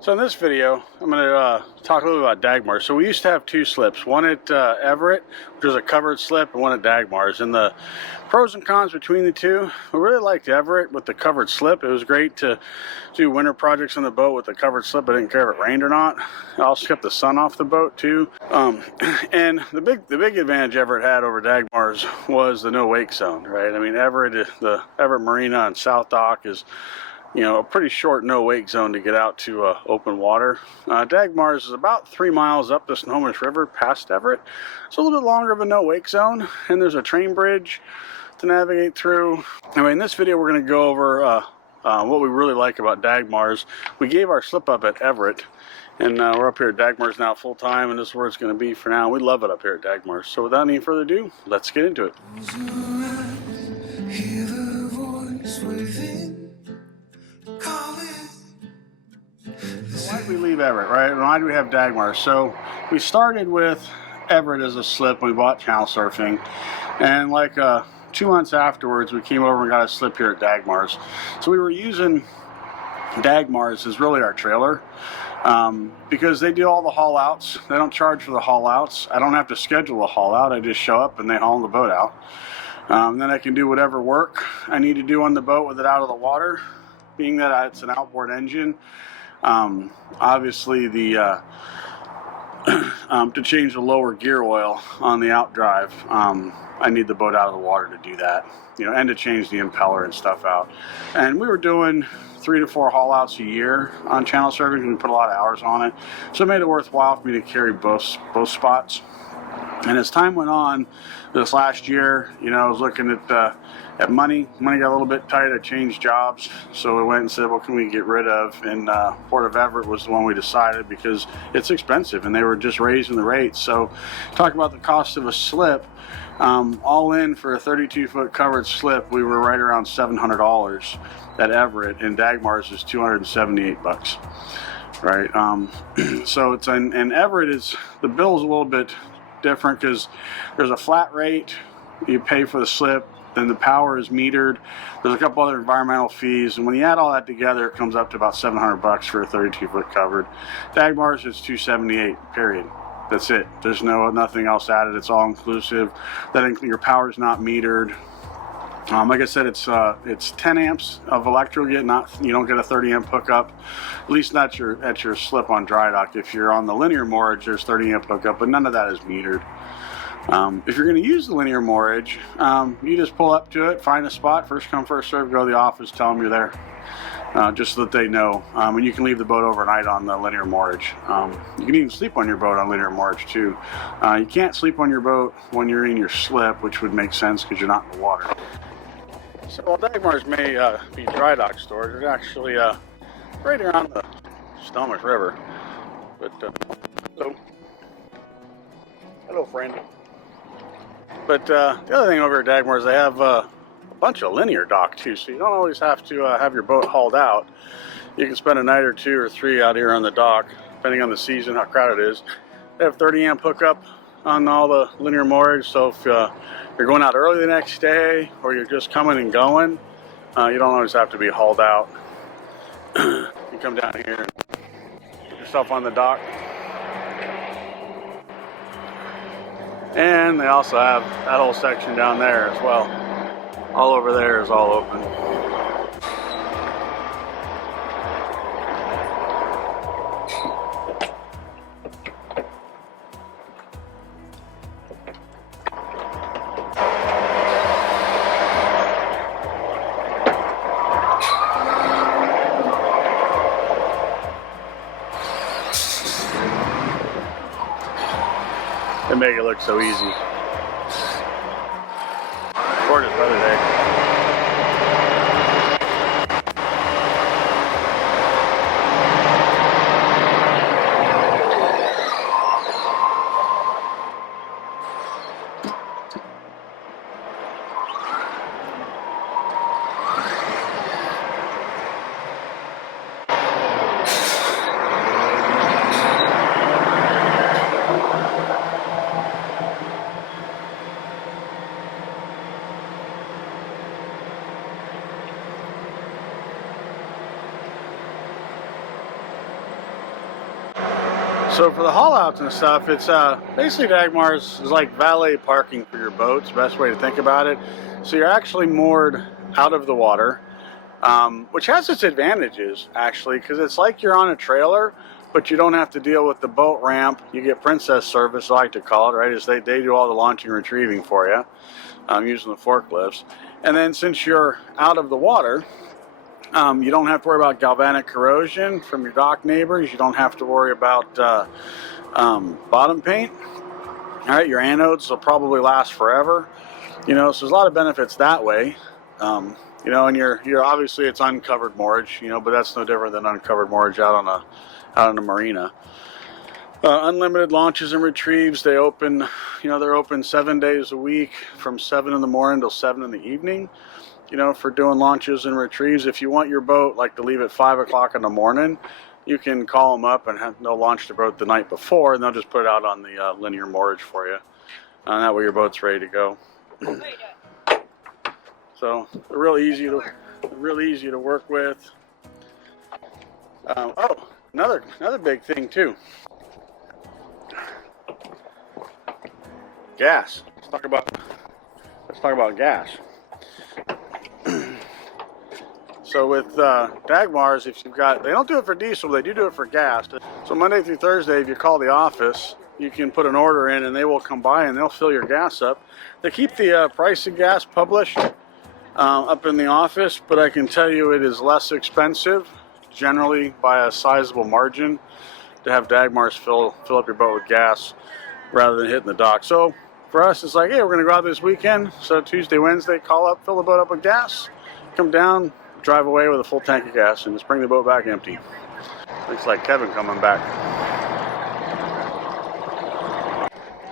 So in this video, I'm going to talk a little about Dagmars. So we used to have two slips, one at Everett, which was a covered slip, and one at Dagmars. And the pros and cons between the two, we really liked Everett with the covered slip. It was great to do winter projects on the boat with the covered slip. I didn't care if it rained or not. It also kept the sun off the boat too. And the big advantage Everett had over Dagmars was the no wake zone, right? I mean, the Everett Marina and South Dock is, you know, a pretty short no wake zone to get out to open water. Dagmars is about 3 miles up the Snohomish River past Everett. It's a little bit longer of a no wake zone, and there's a train bridge to navigate through. Anyway, in this video we're going to go over what we really like about Dagmars. We gave our slip up at Everett, and we're up here at Dagmars now full time, and this is where it's going to be for now. We love it up here at Dagmars. So without any further ado, let's get into it. Why did we leave Everett, right? Why do we have Dagmars? So we started with Everett as a slip when we bought channel surfing, and like 2 months afterwards we came over and got a slip here at Dagmars. So we were using Dagmars as really our trailer because they do all the haul outs. They don't charge for the haul outs. I don't have to schedule a haul out. I just show up and they haul the boat out. Then I can do whatever work I need to do on the boat with it out of the water, being that it's an outboard engine. Obviously the to change the lower gear oil on the outdrive, I need the boat out of the water to do that, you know, and to change the impeller and stuff out. And we were doing 3 to 4 haul outs a year on channel surfing, and we put a lot of hours on it, so it made it worthwhile for me to carry both spots. And as time went on, this last year, you know, I was looking at money. Money got a little bit tight. I changed jobs, so we went and said, what can we get rid of? And Port of Everett was the one we decided because it's expensive, and they were just raising the rates. So talk about the cost of a slip. All in for a 32-foot covered slip, we were right around $700 at Everett, and Dagmars is $278. Right. So it's and Everett is, the bill's a little bit different because there's a flat rate you pay for the slip, then the power is metered, there's a couple other environmental fees, and when you add all that together it comes up to about $700 for a 32-foot covered. Dagmars is $278, period. That's it. There's nothing else added. It's all inclusive. That your power is not metered. Like I said, it's 10 amps of electrical. You don't get a 30 amp hookup, at least not at your slip on dry dock. If you're on the linear moorage, there's 30 amp hookup, but none of that is metered. If you're going to use the linear moorage, you just pull up to it, find a spot, first come first serve, go to the office, tell them you're there, just so that they know. And you can leave the boat overnight on the linear moorage. You can even sleep on your boat on linear moorage too. You can't sleep on your boat when you're in your slip, which would make sense because you're not in the water. So while Dagmars may be dry dock storage, it's actually right around the Snohomish River. But hello friend. But the other thing over at Dagmars, they have a bunch of linear dock too, so you don't always have to have your boat hauled out. You can spend a night or 2 or 3 out here on the dock, depending on the season, how crowded it is. They have 30 amp hookup on all the linear moorage, so if you're going out early the next day or you're just coming and going, you don't always have to be hauled out. You come down here and put yourself on the dock. And they also have that whole section down there as well. All over there is all open. They make it look so easy. Gorgeous weather day. So for the haul outs and stuff, it's basically Dagmars is like valet parking for your boats, best way to think about it. So you're actually moored out of the water, which has its advantages actually, because it's like you're on a trailer, but you don't have to deal with the boat ramp. You get princess service, I like to call it, right? Is they do all the launching and retrieving for you, using the forklifts. And then since you're out of the water, you don't have to worry about galvanic corrosion from your dock neighbors. You don't have to worry about bottom paint. All right, your anodes will probably last forever. You know, so there's a lot of benefits that way. You know, and you're obviously it's uncovered moorage. You know, but that's no different than uncovered moorage out on a marina. Unlimited launches and retrieves. They open, you know, they're open 7 days a week from 7 in the morning till 7 in the evening. You know, for doing launches and retrieves. If you want your boat like to leave at 5 o'clock in the morning, you can call them up and they'll launch the boat the night before, and they'll just put it out on the linear moorage for you. And that way your boat's ready to go. So they're really easy to work with. Oh, another big thing too. Gas. Let's talk about gas. So with Dagmars, if you've got, they don't do it for diesel, they do it for gas. So Monday through Thursday, if you call the office, you can put an order in and they will come by and they'll fill your gas up. They keep the price of gas published up in the office, but I can tell you it is less expensive, generally by a sizable margin, to have Dagmars fill up your boat with gas rather than hitting the dock. So for us, it's like, hey, we're going to go out this weekend. So Tuesday, Wednesday, call up, fill the boat up with gas, come down, drive away with a full tank of gas, and just bring the boat back empty. Looks like Kevin coming back.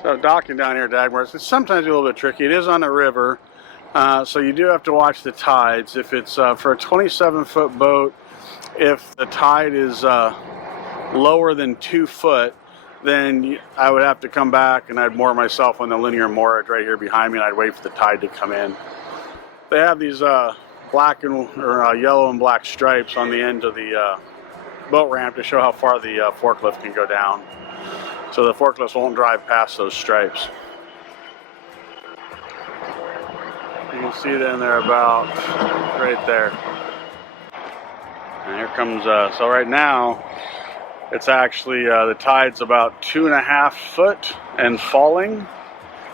So docking down here at Dagmars, it's sometimes a little bit tricky. It is on a river, so you do have to watch the tides. If it's for a 27-foot boat, if the tide is lower than 2 foot, then I would have to come back and I'd moor myself on the linear moorage right here behind me, and I'd wait for the tide to come in. They have these black and or yellow and black stripes on the end of the boat ramp to show how far the forklift can go down. So the forklifts won't drive past those stripes. You can see them, they're about right there. And here comes, so right now, it's actually, the tide's about 2.5 foot and falling.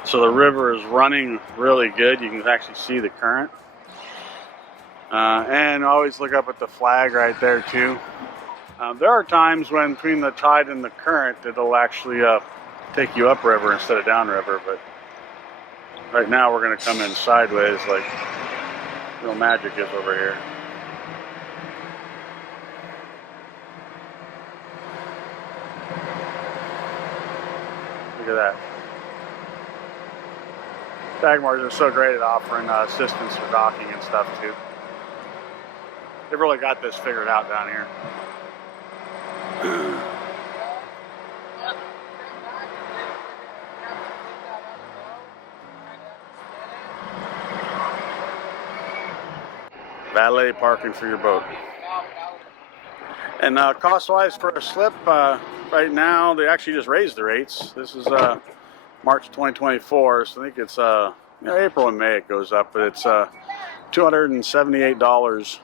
So the river is running really good. You can actually see the current. And always look up at the flag right there too. There are times when between the tide and the current it'll actually take you upriver instead of downriver, but right now we're going to come in sideways like real magic is over here. Look at that. Dagmars are so great at offering assistance for docking and stuff too. They've really got this figured out down here. Valet parking for your boat. And cost-wise for a slip, right now they actually just raised the rates. This is March 2024, so I think it's April and May it goes up, but it's $278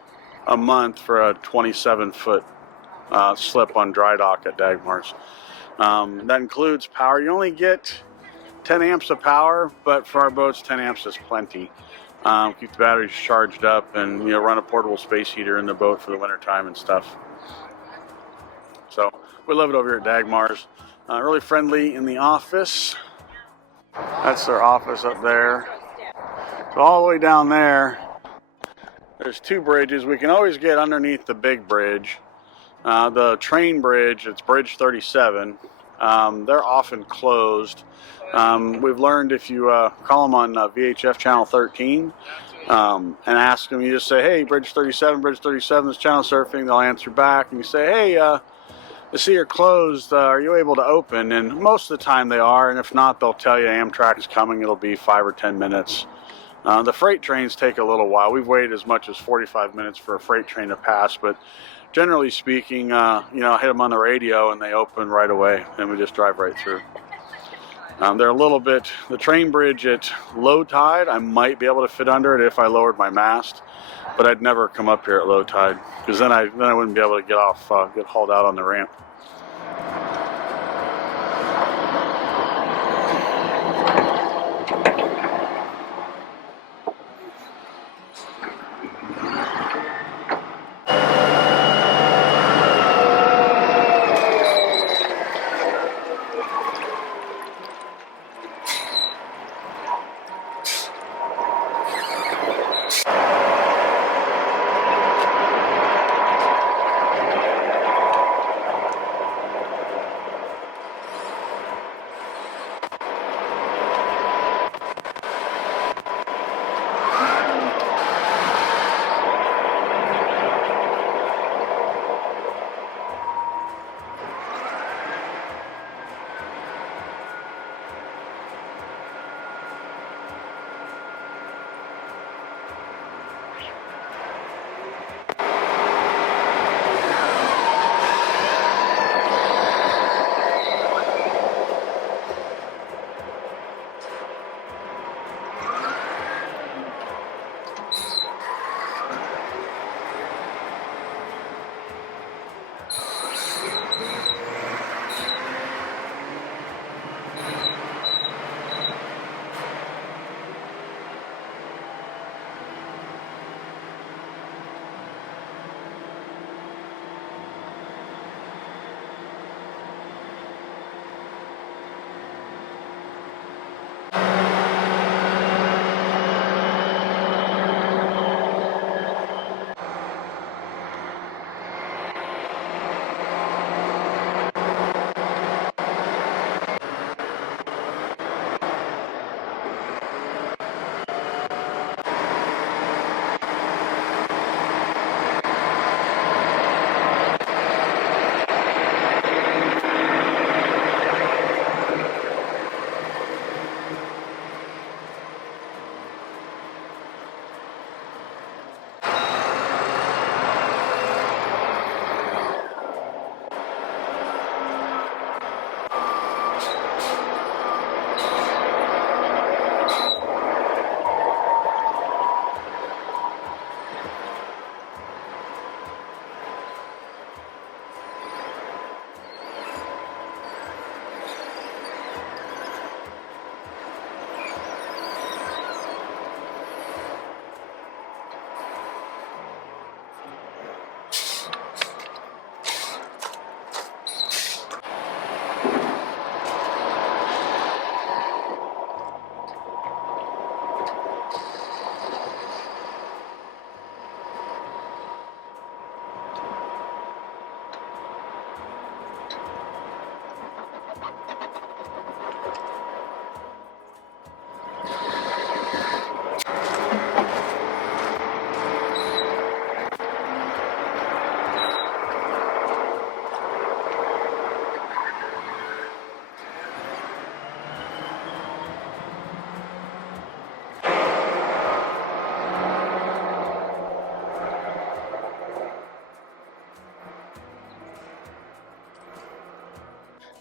a month for a 27-foot slip on dry dock at Dagmars. That includes power. You only get 10 amps of power, but for our boats, 10 amps is plenty. Keep the batteries charged up, and run a portable space heater in the boat for the winter time and stuff. So we love it over here at Dagmars. Really friendly in the office. That's their office up there. So all the way down there, there's 2 bridges. We can always get underneath the big bridge. The train bridge, it's Bridge 37. They're often closed. We've learned if you call them on VHF channel 13 and ask them, you just say, hey, Bridge 37 is channel surfing. They'll answer back and you say, hey, I see you're closed. Are you able to open? And most of the time they are, and if not, they'll tell you Amtrak's coming. It'll be 5 or 10 minutes. The freight trains take a little while. We've waited as much as 45 minutes for a freight train to pass, but generally speaking, you know, I hit them on the radio and they open right away, and we just drive right through. They're a little bit, the train bridge at low tide, I might be able to fit under it if I lowered my mast, but I'd never come up here at low tide, because then I wouldn't be able to get off, get hauled out on the ramp.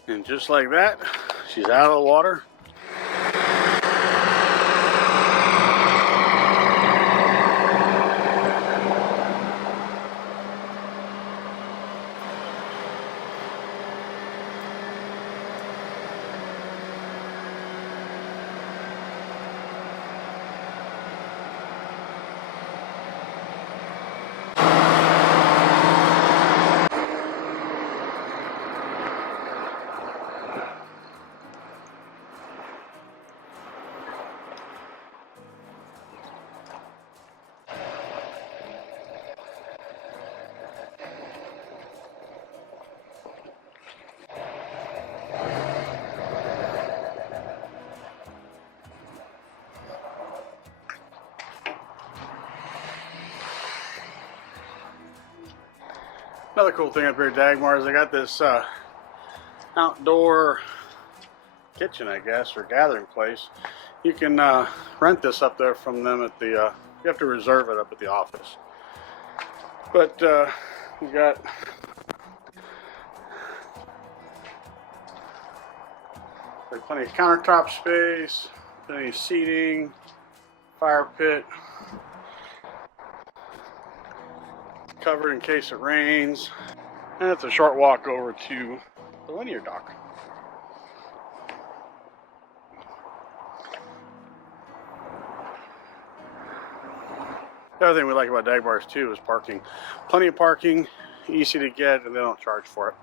And just like that, she's out of the water. Another cool thing up here at Dagmars, I got this outdoor kitchen, I guess, or gathering place. You can rent this up there from them at the, you have to reserve it up at the office. But We got plenty of countertop space, plenty of seating, fire pit, covered in case it rains, and it's a short walk over to the linear dock. The other thing we like about Dagmars too is parking. Plenty of parking, easy to get, and they don't charge for it.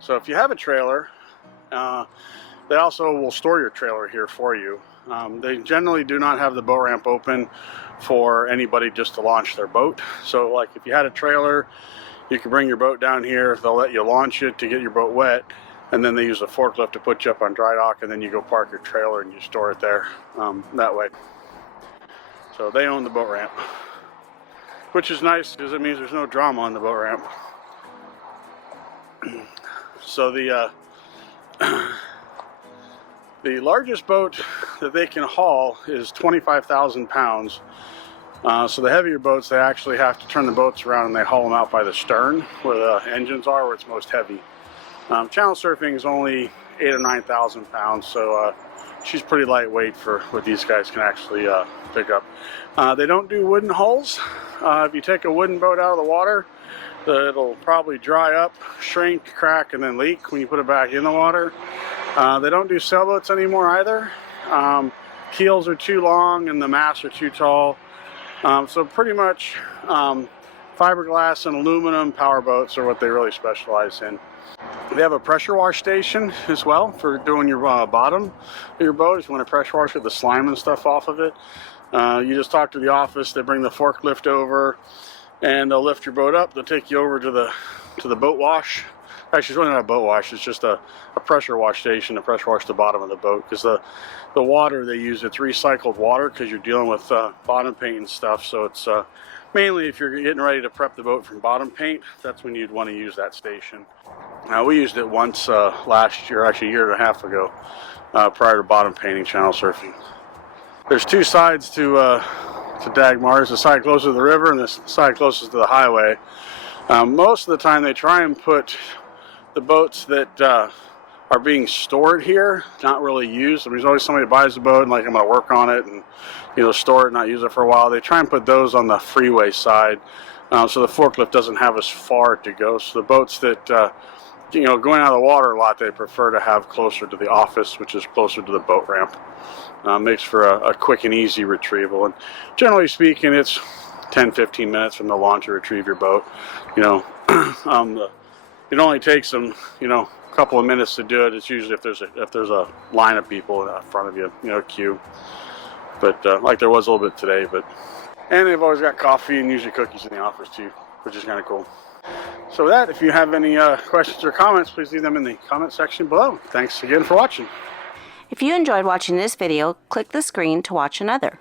So if you have a trailer, they also will store your trailer here for you. They generally do not have the boat ramp open for anybody just to launch their boat. So like if you had a trailer, you can bring your boat down here, they'll let you launch it to get your boat wet, and then they use a forklift to put you up on dry dock, and then you go park your trailer and you store it there that way. So they own the boat ramp, which is nice because it means there's no drama on the boat ramp. So the largest boat that they can haul is 25,000 pounds. So the heavier boats, they actually have to turn the boats around and they haul them out by the stern where the engines are, where it's most heavy. Channel surfing is only 8,000 or 9,000 pounds, so she's pretty lightweight for what these guys can actually pick up. They don't do wooden hulls. If you take a wooden boat out of the water, it'll probably dry up, shrink, crack, and then leak when you put it back in the water. They don't do sailboats anymore either. Keels are too long and the masts are too tall. So pretty much fiberglass and aluminum power boats are what they really specialize in. They have a pressure wash station as well for doing your bottom of your boat. If you want to pressure wash it, the slime and stuff off of it. You just talk to the office, they bring the forklift over and they'll lift your boat up. They'll take you over to the boat wash. Actually, it's really not a boat wash, it's just a pressure wash station to pressure wash the bottom of the boat, because the water they use, it's recycled water because you're dealing with bottom paint and stuff. So it's mainly if you're getting ready to prep the boat from bottom paint, that's when you'd want to use that station. We used it once last year, actually a year and a half ago, prior to bottom painting channel surfing. There's two sides to Dagmars, the side closest to the river and the side closest to the highway. Most of the time they try and put the boats that are being stored here, not really used. I mean, there's always somebody that buys a boat and like, I'm going to work on it and, you know, store it and not use it for a while. They try and put those on the freeway side, so the forklift doesn't have as far to go. So the boats that you know, going out of the water a lot, they prefer to have closer to the office, which is closer to the boat ramp. Makes for a quick and easy retrieval. And generally speaking, it's 10-15 minutes from the launch to retrieve your boat. You know, it only takes them, you know, a couple of minutes to do it. It's usually if there's a line of people in front of you, you know, queue. But like there was a little bit today. And they've always got coffee and usually cookies in the office too, which is kind of cool. So with that, if you have any questions or comments, please leave them in the comment section below. Thanks again for watching. If you enjoyed watching this video, click the screen to watch another.